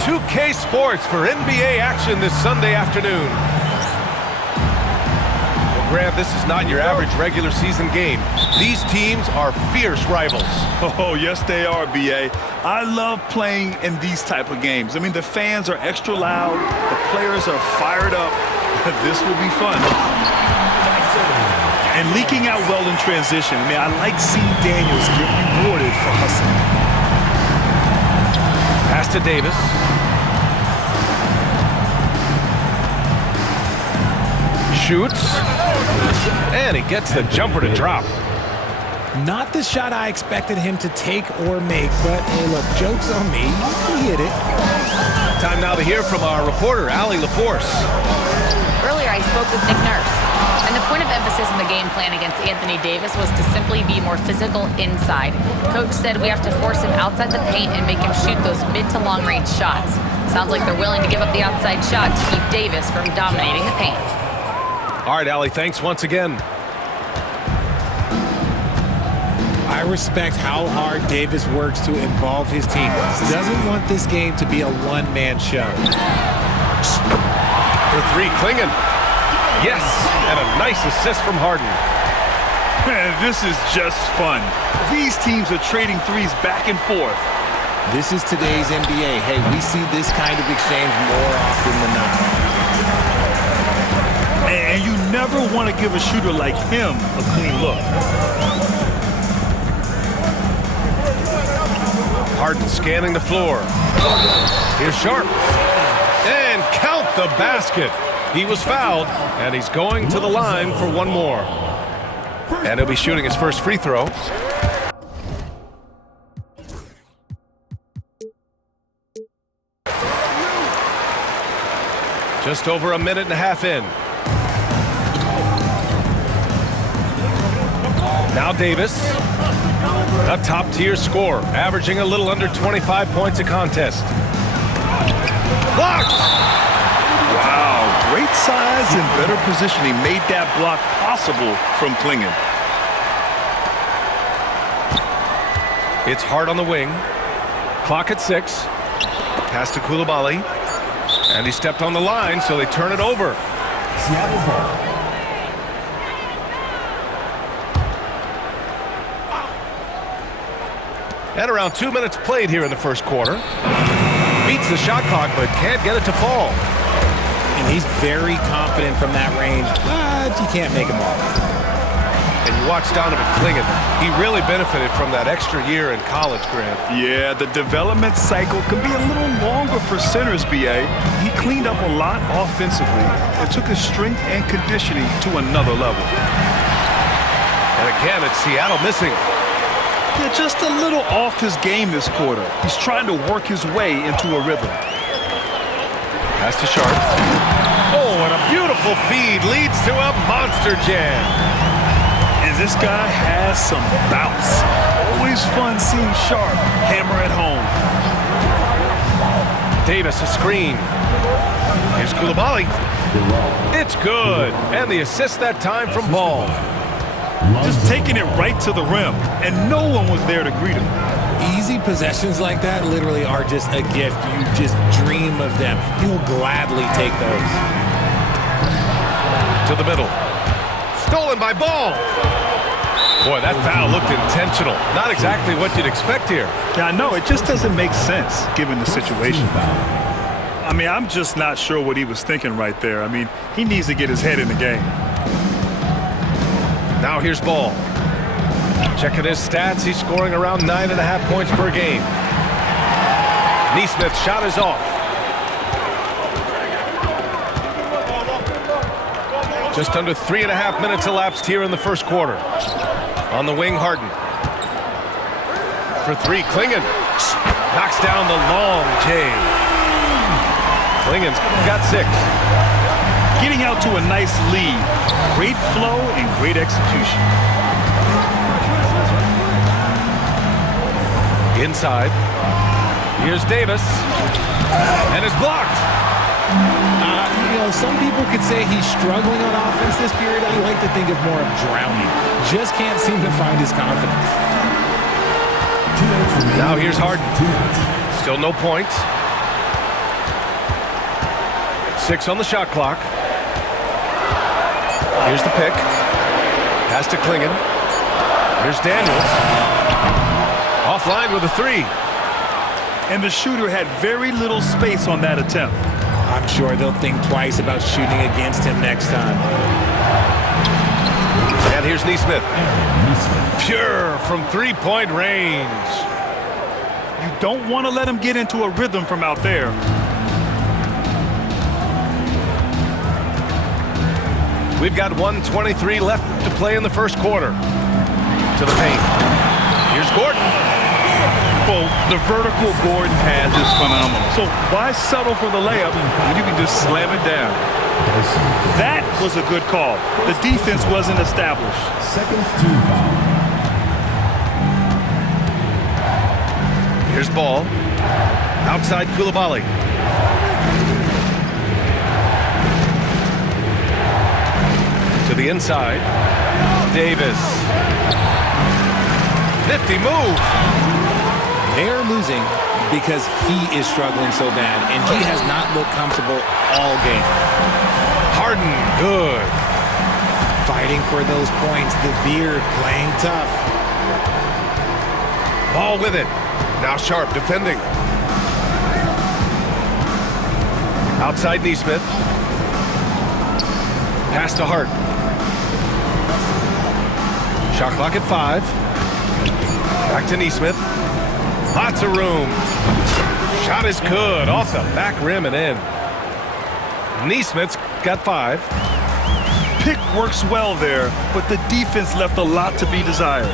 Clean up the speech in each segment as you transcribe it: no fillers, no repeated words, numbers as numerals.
2K Sports for NBA action this Sunday afternoon. Well, Grant, this is not your average regular season game. These teams are fierce rivals. Oh, yes, they are, B.A. I love playing in these type of games. I mean, the fans are extra loud. The players are fired up. This will be fun. And leaking out well in transition. I mean, I like seeing Daniels get rewarded for hustling. Pass to Davis. Shoots. And he gets the jumper to drop. Not the shot I expected him to take or make, but hey, look, joke's on me. He hit it. Time now to hear from our reporter, Allie LaForce. Earlier, I spoke with Nick Nurse, and the point of emphasis in the game plan against Anthony Davis was to simply be more physical inside. Coach said we have to force him outside the paint and make him shoot those mid to long range shots. Sounds like they're willing to give up the outside shot to keep Davis from dominating the paint. All right, Allie, thanks once again. I respect how hard Davis works to involve his team. He doesn't want this game to be a one-man show. For three, Clingan. Yes, and a nice assist from Harden. Man, this is just fun. These teams are trading threes back and forth. This is today's NBA. Hey, we see this kind of exchange more often than not. And you never want to give a shooter like him a clean look. Harden scanning the floor. Here's Sharp. And count the basket. He was fouled, and he's going to the line for one more. And he'll be shooting his first free throw. Just over a minute and a half in. Now Davis, a top-tier scorer, averaging a little under 25 points a contest. Blocked! Wow, great size and better positioning made that block possible from Clingan. It's Hart on the wing. Clock at 6. Pass to Coulibaly. And he stepped on the line, so they turn it over. Seattle ball. At around 2 minutes played here in the first quarter. Beats the shot clock, but can't get it to fall. And he's very confident from that range, but you can't make him all. And you watch Donovan Clingan. He really benefited from that extra year in college, Grant. Yeah, the development cycle can be a little longer for centers, B.A. He cleaned up a lot offensively and took his strength and conditioning to another level. And again, it's Seattle missing. Yeah, just a little off his game this quarter. He's trying to work his way into a rhythm. Pass to Sharp. Oh, and a beautiful feed leads to a monster jam. And this guy has some bounce. Always fun seeing Sharp hammer at home. Davis, a screen. Here's Coulibaly. It's good. And the assist that time from Ball. Just taking it right to the rim, and no one was there to greet him. Easy possessions like that literally are just a gift. You just dream of them. He'll gladly take those. To the middle. Stolen by Ball. Boy, that foul looked intentional. Not exactly what you'd expect here. Yeah, I know. It just doesn't make sense given the situation. I mean, I'm just not sure what he was thinking right there. I mean, he needs to get his head in the game. Now here's Ball. Checking his stats, he's scoring around 9.5 points per game. Nesmith's shot is off. Just under 3.5 minutes elapsed here in the first quarter. On the wing, Harden. For three, Clingan. Knocks down the long J. Clingan's got 6. Getting out to a nice lead. Great flow and great execution. Inside. Here's Davis. And it's blocked. You know, some people could say he's struggling on offense this period. I like to think of more of drowning. Just can't seem to find his confidence. Now here's Harden. Still no points. 6 on the shot clock. Here's the pick. Pass to Klingon. Here's Daniels. Offline with a 3. And the shooter had very little space on that attempt. I'm sure they'll think twice about shooting against him next time. And here's Nesmith. Pure from three-point range. You don't want to let him get into a rhythm from out there. We've got 1:23 left to play in the first quarter. To the paint. Here's Gordon. Well, the vertical Gordon has is phenomenal. So why settle for the layup when you can just slam it down? That was a good call. The defense wasn't established. Second team foul. Here's Ball. Outside Coulibaly. To the inside. Davis. Nifty move. They are losing because he is struggling so bad, and he has not looked comfortable all game. Harden, good. Fighting for those points, the beard playing tough. Ball with it. Now Sharp defending. Outside Nesmith. Pass to Hart. Shot clock at 5. Back to Nesmith. Lots of room. Shot is good. Off the back rim and in. Nesmith's got 5. Pick works well there, but the defense left a lot to be desired.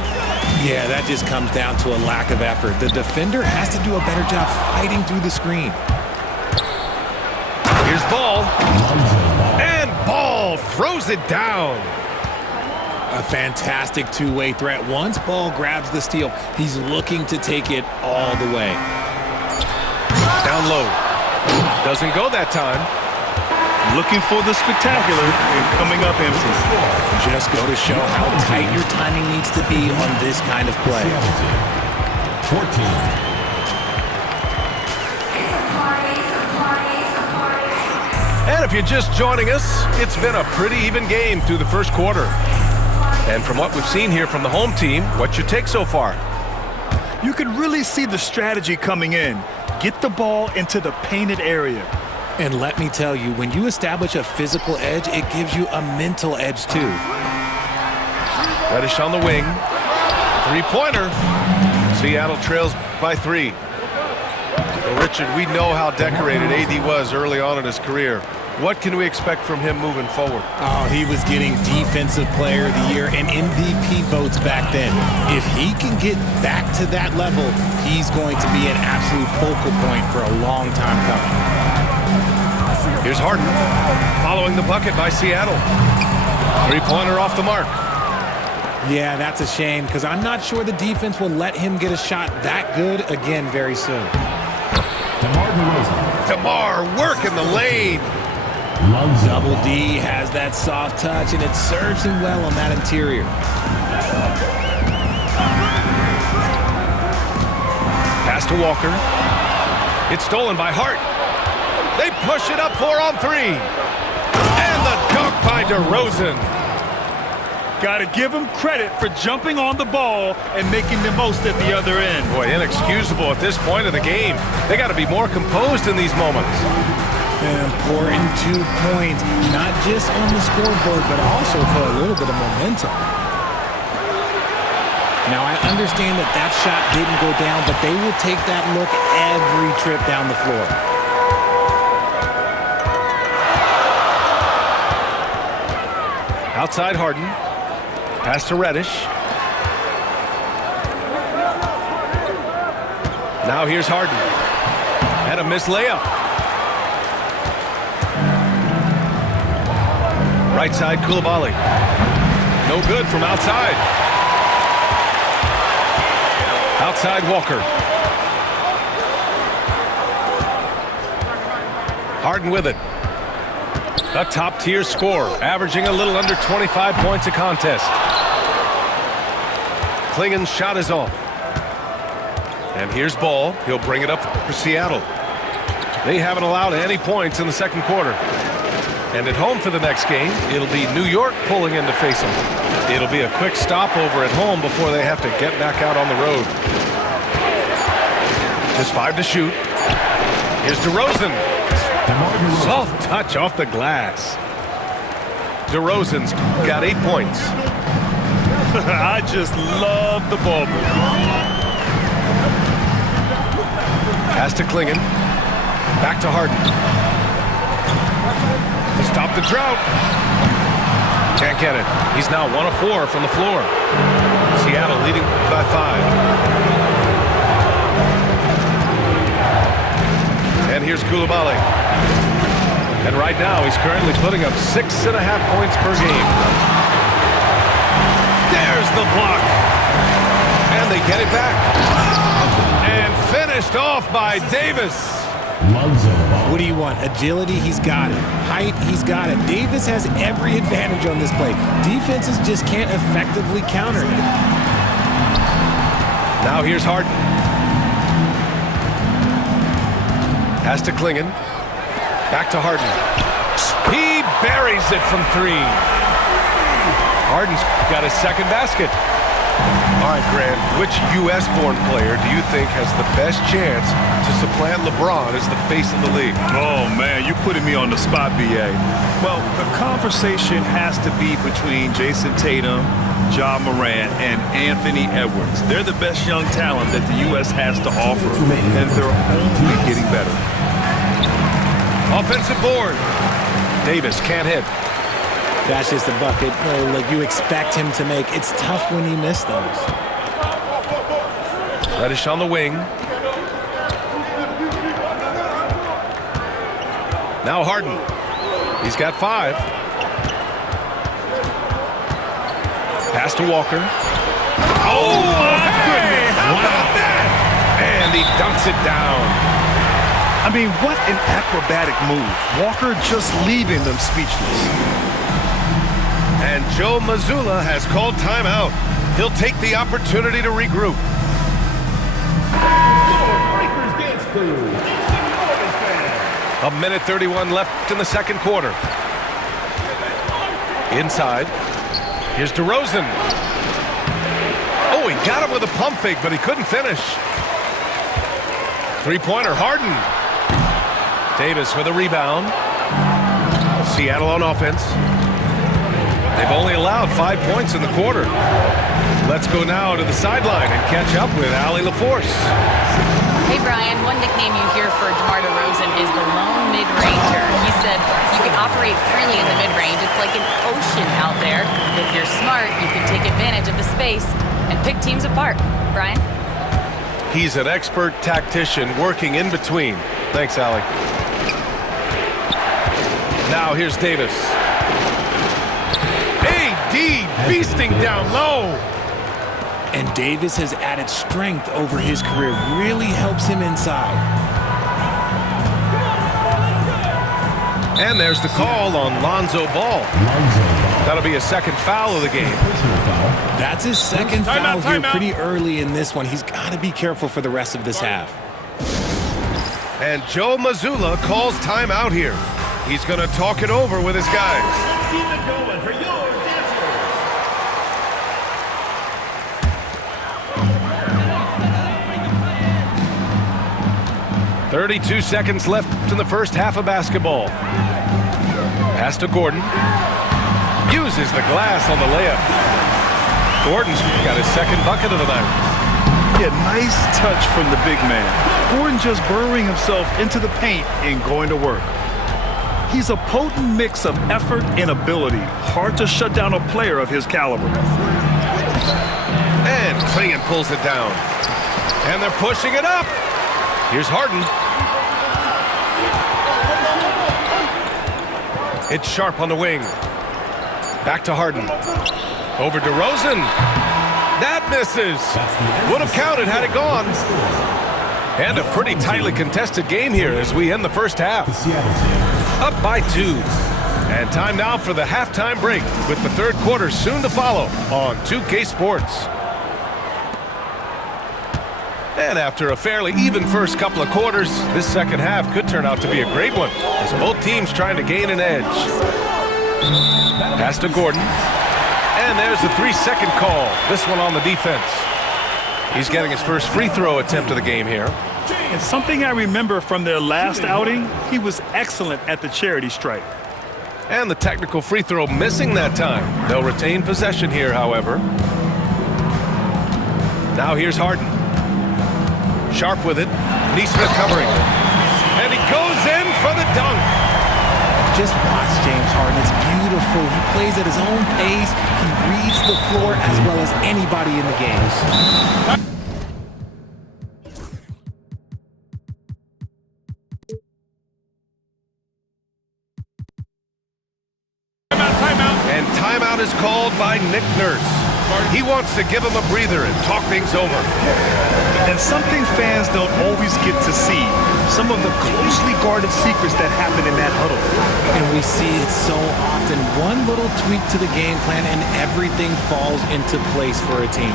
Yeah, that just comes down to a lack of effort. The defender has to do a better job fighting through the screen. Here's Ball. And Ball throws it down. A fantastic two-way threat. Once Ball grabs the steal, he's looking to take it all the way. Down low. Doesn't go that time. Looking for the spectacular and coming up empty. Just go to show how tight your timing needs to be on this kind of play. 14. And if you're just joining us, it's been a pretty even game through the first quarter. And from what we've seen here from the home team, what's your take so far? You can really see the strategy coming in. Get the ball into the painted area. And let me tell you, when you establish a physical edge, it gives you a mental edge too. Reddish on the wing. Three-pointer. Seattle trails by 3. Well, Richard, we know how decorated AD was early on in his career. What can we expect from him moving forward? Oh, he was getting Defensive Player of the Year and MVP votes back then. If he can get back to that level, he's going to be an absolute focal point for a long time coming. Here's Harden, following the bucket by Seattle. Three-pointer off the mark. Yeah, that's a shame because I'm not sure the defense will let him get a shot that good again very soon. DeMar DeRozan. DeMar working the lane. Double D has that soft touch, and it serves him well on that interior. Pass to Walker. It's stolen by Hart. They push it up 4 on 3. And the dunk by DeRozan. Got to give him credit for jumping on the ball and making the most at the other end. Boy, inexcusable at this point of the game. They got to be more composed in these moments. An important 2 points, not just on the scoreboard, but also for a little bit of momentum. Now, I understand that that shot didn't go down, but they will take that look every trip down the floor. Outside Harden. Pass to Reddish. Now here's Harden. And a missed layup. Right side, Coulibaly. No good from outside. Outside Walker. Harden with it. A top-tier scorer, averaging a little under 25 points a contest. Klingon's shot is off. And here's Ball. He'll bring it up for Seattle. They haven't allowed any points in the second quarter. And at home for the next game, it'll be New York pulling in to face them. It'll be a quick stopover at home before they have to get back out on the road. Just 5 to shoot. Here's DeRozan. Soft touch off the glass. DeRozan's got 8 points. I just love the ball movement. Pass to Klingon. Back to Harden. To stop the drought. Can't get it. He's now 1 of 4 from the floor. Seattle leading by 5. And here's Coulibaly. And right now he's currently putting up 6.5 points per game. There's the block. And they get it back. And finished off by Davis. What do you want? Agility, he's got it. Height, he's got it. Davis has every advantage on this play. Defenses just can't effectively counter him. Now here's Harden. Pass to Klingon. Back to Harden. He buries it from 3. Harden's got his second basket. All right, Grant, which U.S.-born player do you think has the best chance to supplant LeBron as the face of the league? Oh, man, you're putting me on the spot, B.A. Well, the conversation has to be between Jason Tatum, Ja Morant, and Anthony Edwards. They're the best young talent that the U.S. has to offer, and they're only getting better. Offensive board. Davis can't hit. That's just a bucket like you expect him to make. It's tough when you miss those. Reddish on the wing. Now Harden. He's got 5. Pass to Walker. Oh, my goodness. How about that? And he dunks it down. I mean, what an acrobatic move. Walker just leaving them speechless. And Joe Mazzulla has called timeout. He'll take the opportunity to regroup. 1:31 left in the second quarter. Inside. Here's DeRozan. Oh, he got him with a pump fake, but he couldn't finish. Three-pointer, Harden. Davis with a rebound. Seattle on offense. They've only allowed 5 points in the quarter. Let's go now to the sideline and catch up with Allie LaForce. Hey, Brian, one nickname you hear for DeMar DeRozan is the lone mid-ranger. He said you can operate freely in the mid-range. It's like an ocean out there. If you're smart, you can take advantage of the space and pick teams apart. Brian? He's an expert tactician working in between. Thanks, Allie. Now here's Davis. AD beasting down low. And Davis has added strength over his career. Really helps him inside. And there's the call on Lonzo Ball. That'll be a second foul of the game. That's his second foul here timeout. pretty early in this one. He's got to be careful for the rest of this half. And Joe Mazzulla calls timeout here. He's going to talk it over with his guys. Let's keep it going for your dancers. 32 seconds left in the first half of basketball. Pass to Gordon. Uses the glass on the layup. Gordon's got his second bucket of the night. Yeah, nice touch from the big man. Gordon just burrowing himself into the paint and going to work. He's a potent mix of effort and ability. Hard to shut down a player of his caliber. And Klingon pulls it down. And they're pushing it up. Here's Harden. It's Sharp on the wing. Back to Harden. Over DeRozan. That misses. Would have counted had it gone. And a pretty tightly contested game here as we end the first half. Up by 2. And time now for the halftime break with the third quarter soon to follow on 2K Sports. And after a fairly even first couple of quarters, this second half could turn out to be a great one, as both teams trying to gain an edge. Pass to Gordon. And there's a 3-second call, this one on the defense. He's getting his first free throw attempt of the game here. And something I remember from their last outing, he was excellent at the charity stripe. And the technical free throw missing that time. They'll retain possession here, however. Now here's Harden. Sharp with it. Nesmith covering. And he goes in for the dunk. Just watch James Harden. It's beautiful. He plays at his own pace. He reads the floor as well as anybody in the game. And timeout is called by Nick Nurse. He wants to give him a breather and talk things over. And something fans don't always get to see, some of the closely guarded secrets that happen in that huddle. And we see it so often. One little tweak to the game plan and everything falls into place for a team.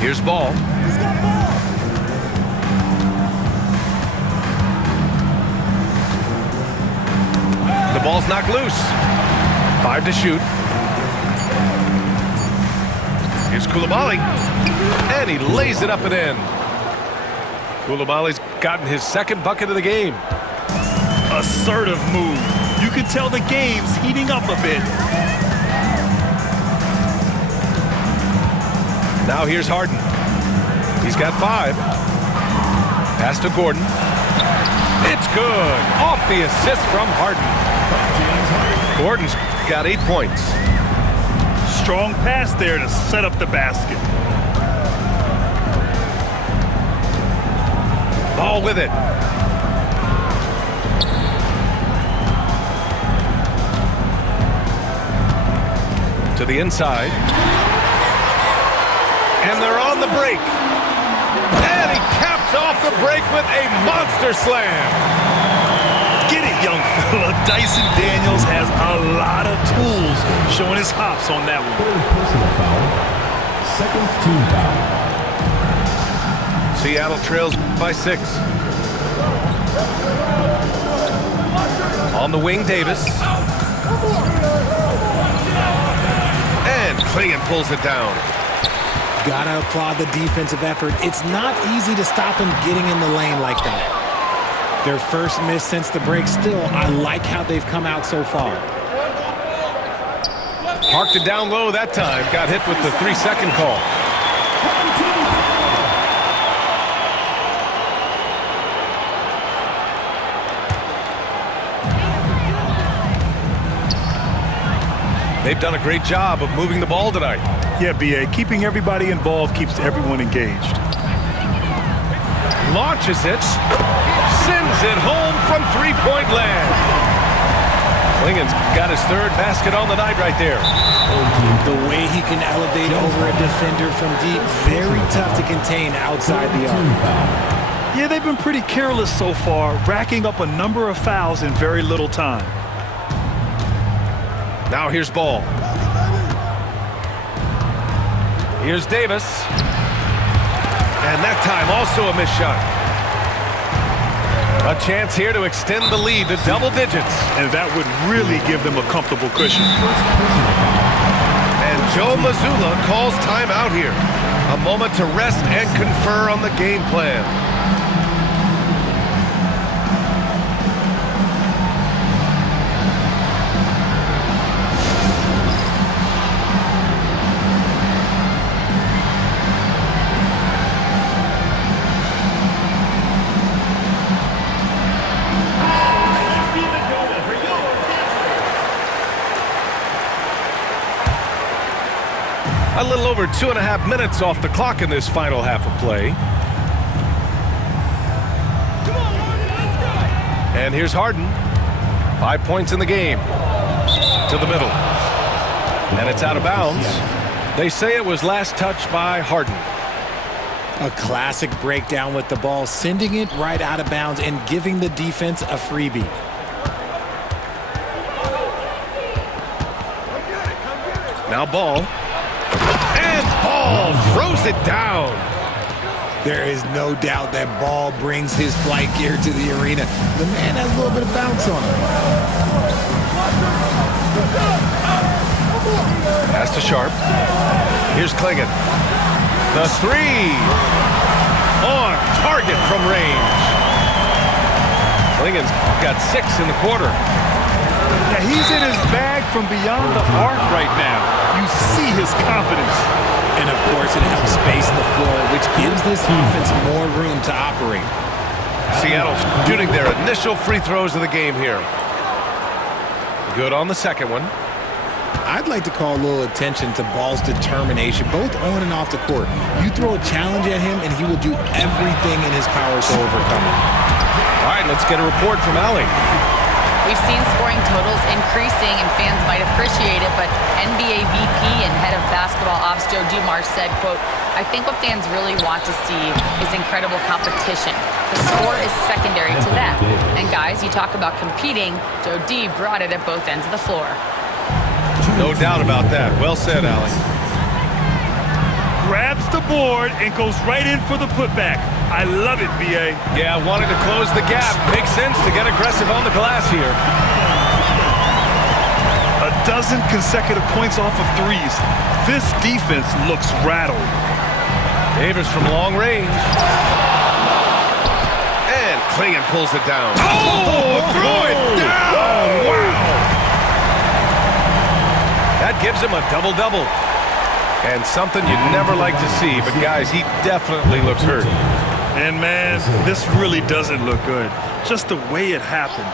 Here's Ball. The ball's knocked loose. 5 to shoot. Here's Coulibaly. And he lays it up and in. Coulibaly's gotten his second bucket of the game. Assertive move. You can tell the game's heating up a bit. Now here's Harden. He's got 5. Pass to Gordon. It's good. Off the assist from Harden. Gordon's got 8 points. Strong pass there to set up the basket. Ball with it. To the inside. And they're on the break. And he caps off the break with a monster slam. Get it, young fella. Dyson Daniels has a lot of tools, showing his hops on that one. Third personal foul. Second team foul. Seattle trails by 6. On the wing, Davis. And Clingan pulls it down. Gotta applaud the defensive effort. It's not easy to stop him getting in the lane like that. Their first miss since the break. Still, I like how they've come out so far. Parked it down low that time. Got hit with the 3-second call. They've done a great job of moving the ball tonight. Yeah, B.A. Keeping everybody involved keeps everyone engaged. Launches it. Sends it home from three-point land. Clingan's got his third basket on the night right there. The way he can elevate over a defender from deep, very tough to contain outside the arc. Yeah, they've been pretty careless so far, racking up a number of fouls in very little time. Now here's Ball. Here's Davis. And that time also a missed shot. A chance here to extend the lead to double digits. And that would really give them a comfortable cushion. And Joe Mazzulla calls timeout here. A moment to rest and confer on the game plan. A little over 2.5 minutes off the clock in this final half of play. And here's Harden. 5 points in the game. To the middle. And it's out of bounds. They say it was last touched by Harden. A classic breakdown with the ball, sending it right out of bounds and giving the defense a freebie. Now Ball. And Ball throws it down. There is no doubt that Ball brings his flight gear to the arena. The man has a little bit of bounce on him. Pass to Sharp. Here's Clingan. The three. On target from range. Clingan's got 6 in the quarter. Now he's in his bag from beyond the arc right now. You see his confidence. And of course, it helps space the floor, which gives this offense more room to operate. Seattle's shooting their initial free throws of the game here. Good on the second one. I'd like to call a little attention to Ball's determination, both on and off the court. You throw a challenge at him, and he will do everything in his power to overcome it. All right, let's get a report from Allie. We've seen scoring totals increasing, and fans might appreciate it, but NBA VP and head of basketball ops Joe Dumars said, quote, "I think what fans really want to see is incredible competition. The score is secondary to that. And guys, you talk about competing, Joe D brought it at both ends of the floor." No doubt about that. Well said, Allie. Grabs the board and goes right in for the putback. I love it, B.A. Yeah, wanting to close the gap. Makes sense to get aggressive on the glass here. 12 consecutive points off of threes. This defense looks rattled. Davis from long range. And Clingan pulls it down. Oh, throw it down! Wow! That gives him a double-double. And something you'd never like to see, but guys, he definitely looks hurt. And man, this really doesn't look good. Just the way it happened.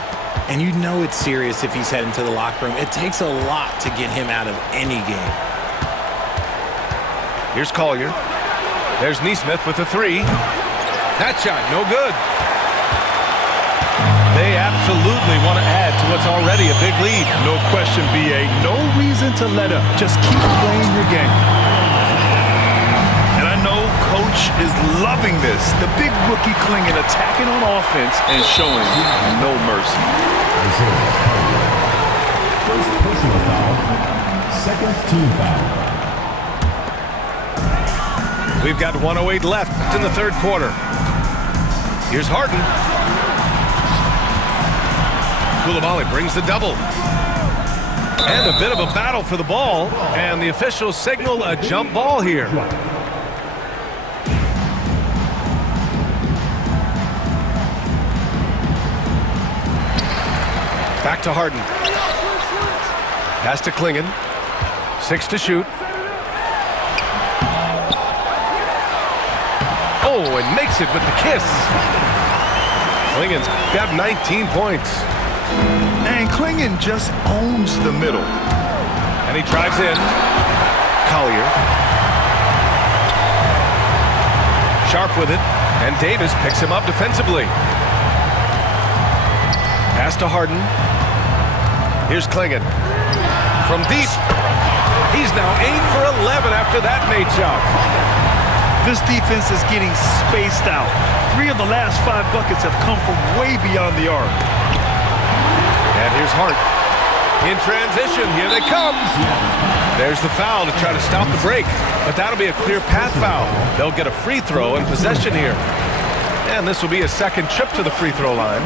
And you know it's serious if he's heading to the locker room. It takes a lot to get him out of any game. Here's Collier. There's Nesmith with a three. That shot, no good. They absolutely want to add to what's already a big lead. No question, B.A. No reason to let up. Just keep playing your game. And I know Coach is loving this. The big rookie Clingan attacking on offense and showing no mercy. First personal foul. Second team foul. We've got 1:08 left in the third quarter. Here's Harden. Coulibaly brings the double. And a bit of a battle for the ball. And the officials signal a jump ball here. Back to Harden. Pass to Clingan. 6 to shoot. Oh, and makes it with the kiss. Clingan's got 19 points. And Clingan just owns the middle. And he drives in. Collier. Sharp with it. And Davis picks him up defensively. Pass to Harden. Here's Clingan. From deep. He's now 8 for 11 after that made shot. This defense is getting spaced out. 3 of the last 5 buckets have come from way beyond the arc. And here's Hart. In transition, here they come. There's the foul to try to stop the break. But that'll be a clear path foul. They'll get a free throw in possession here. And this will be a second trip to the free throw line.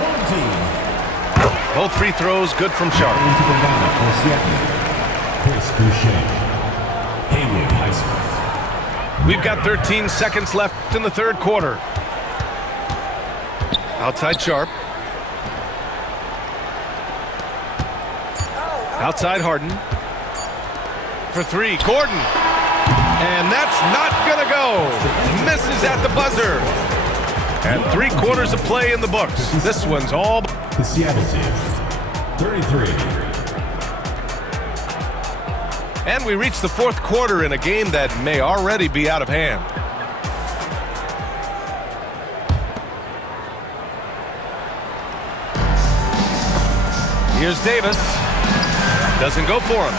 Both free throws good from Sharp. Into the lineup for Seattle. Chris Boucher. Haywood Highsmith. We've got 13 seconds left in the third quarter. Outside Sharp. Outside Harden. For 3, Gordon. And that's not gonna go. Misses at the buzzer. And 3 quarters of play in the books. This one's all... The Seattle team. 33. And we reach the fourth quarter in a game that may already be out of hand. Here's Davis. Doesn't go for him.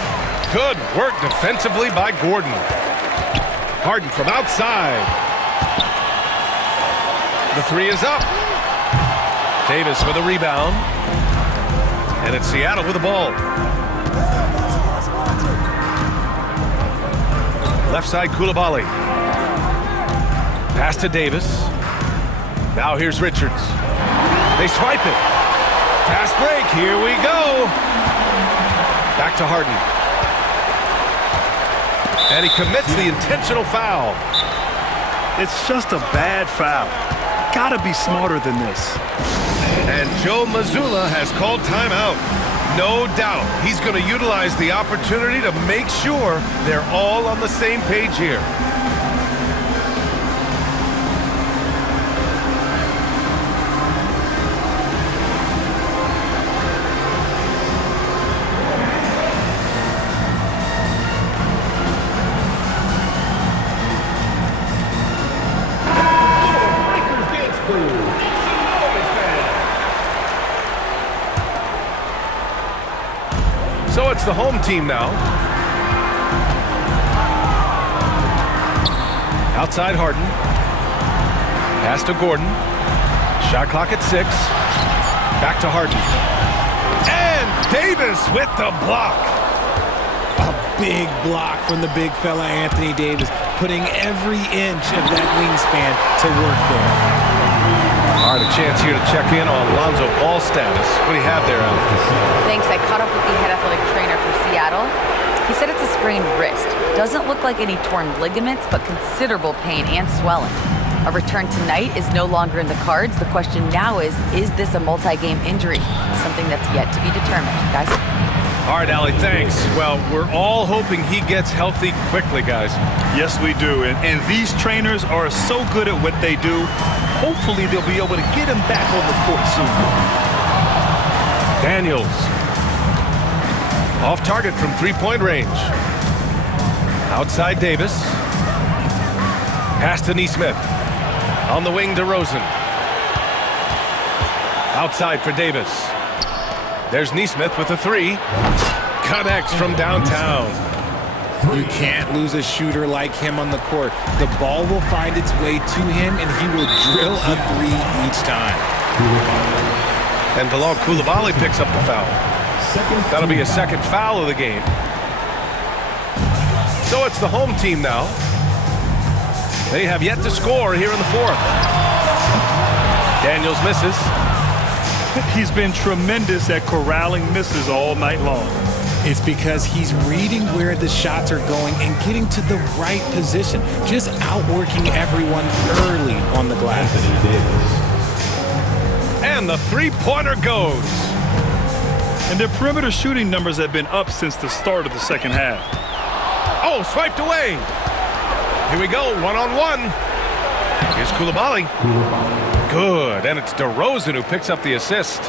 Good work defensively by Gordon. Harden from outside. The three is up. Davis with a rebound. And it's Seattle with the ball. Left side, Coulibaly. Pass to Davis. Now here's Richards. They swipe it. Fast break. Here we go. Back to Harden. And he commits the intentional foul. It's just a bad foul. Gotta be smarter than this. And Joe Mazzulla has called timeout. No doubt he's going to utilize the opportunity to make sure they're all on the same page here. So it's the home team now. Outside Harden. Pass to Gordon. Shot clock at 6. Back to Harden. And Davis with the block. A big block from the big fella Anthony Davis, putting every inch of that wingspan to work there. All right, a chance here to check in on Lonzo Ball status. What do you have there, Alex? Thanks. I caught up with the head athletic trainer for Seattle. He said it's a sprained wrist. Doesn't look like any torn ligaments, but considerable pain and swelling. A return tonight is no longer in the cards. The question now is this a multi-game injury? Something that's yet to be determined, guys. All right, Allie, thanks. Well, we're all hoping he gets healthy quickly, guys. Yes, we do. And these trainers are so good at what they do. Hopefully, they'll be able to get him back on the court soon. Daniels. Off target from three-point range. Outside Davis. Pass to Nesmith. On the wing to Rosen. Outside for Davis. There's Nesmith with a 3. Connects from downtown. You can't lose a shooter like him on the court. The ball will find its way to him, and he will drill a 3 each time. And Bilal Coulibaly picks up the foul. That'll be a second foul of the game. So it's the home team now. They have yet to score here in the fourth. Daniels misses. He's been tremendous at corralling misses all night long. It's because he's reading where the shots are going and getting to the right position, just outworking everyone early on the glass. And the three-pointer goes. And their perimeter shooting numbers have been up since the start of the second half. Oh, swiped away. Here we go, one-on-one. Here's Coulibaly. Good, and it's DeRozan who picks up the assist.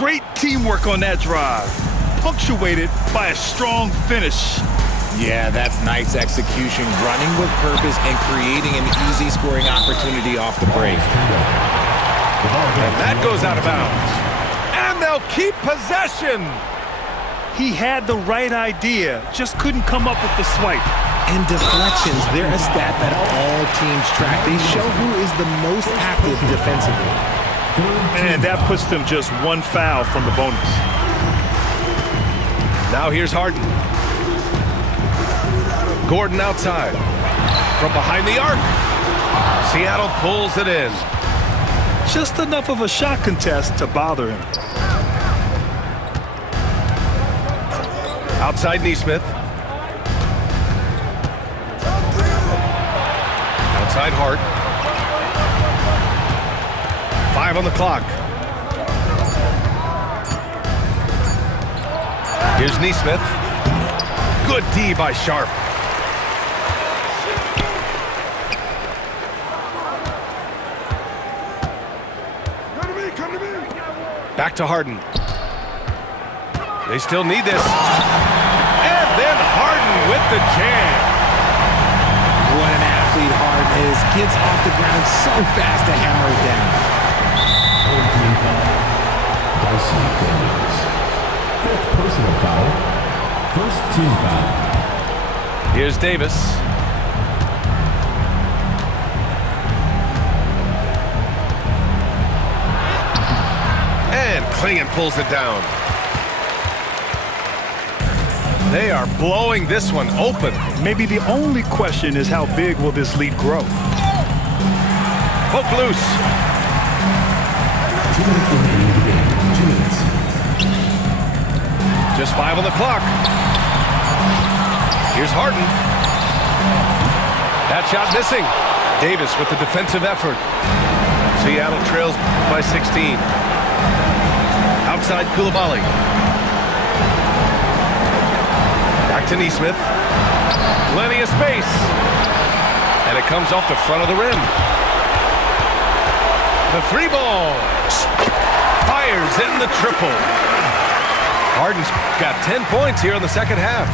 Great teamwork on that drive, punctuated by a strong finish. Yeah, that's nice execution, running with purpose and creating an easy scoring opportunity off the break. And that goes out of bounds. And they'll keep possession. He had the right idea, just couldn't come up with the swipe. And deflections, they're a stat that all teams track. They show who is the most active defensively. And that puts them just one foul from the bonus. Now here's Harden. Gordon outside. From behind the arc. Seattle pulls it in. Just enough of a shot contest to bother him. Outside Nesmith. Outside Hart. 5 on the clock. Here's Nesmith. Good D by Sharp. Back to Harden. They still need this. And then with the jam. What an athlete Harden is. Gets off the ground so fast to hammer it down. 14 foul. Dyson Daniels. 5th personal foul. 1st team foul. Here's Davis. And Klingon pulls it down. They are blowing this one open. Maybe the only question is how big will this lead grow? Poke loose. 2 minutes remaining in the game. 2 minutes. Just 5 on the clock. Here's Harden. That shot missing. Davis with the defensive effort. Seattle trails by 16. Outside Coulibaly. Back to Nesmith. Plenty of space. And it comes off the front of the rim. The 3-ball. Fires in the triple. Harden's got 10 points here in the second half.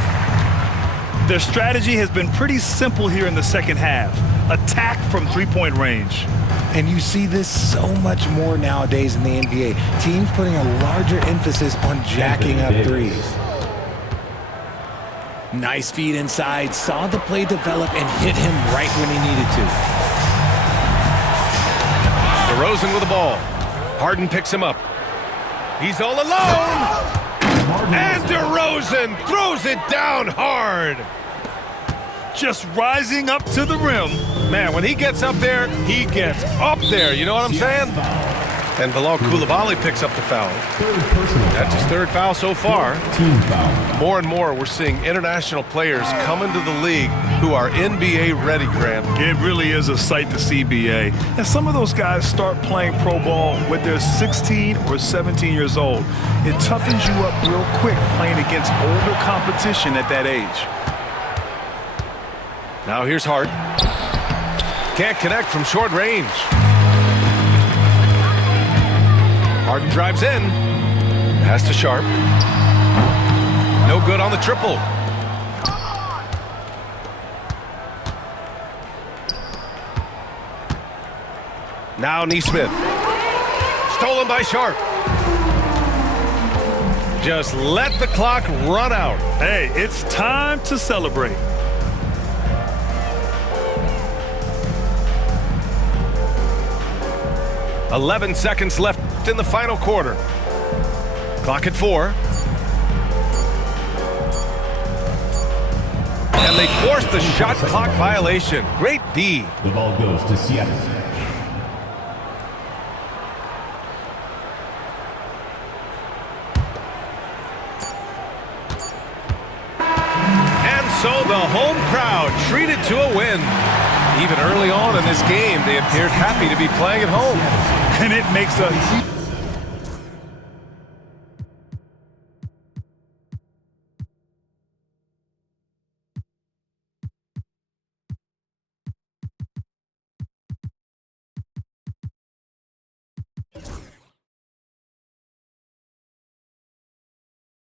Their strategy has been pretty simple here in the second half. Attack from three-point range. And you see this so much more nowadays in the NBA. Teams putting a larger emphasis on jacking up threes. Nice feed inside, saw the play develop and hit him right when he needed to. DeRozan with the ball. Harden picks him up. He's all alone. And DeRozan throws it down hard. Just rising up to the rim. Man, when he gets up there, he gets up there. You know what I'm saying? And Bilal Coulibaly picks up the foul. 3rd personal foul. That's his 3rd foul so far. Team foul. More and more, we're seeing international players come into the league who are NBA ready, Graham. It really is a sight to see, BA. And some of those guys start playing pro ball when they're 16 or 17 years old. It toughens you up real quick playing against older competition at that age. Now here's Hart. Can't connect from short range. Harden drives in. Pass to Sharp. No good on the triple. Now Nesmith. Stolen by Sharp. Just let the clock run out. Hey, it's time to celebrate. "11 seconds left in the final quarter. Clock at 4. And they forced the shot clock violation. Great D. The ball goes to Seattle. And so the home crowd treated to a win. Even early on in this game, they appeared happy to be playing at home. And it makes a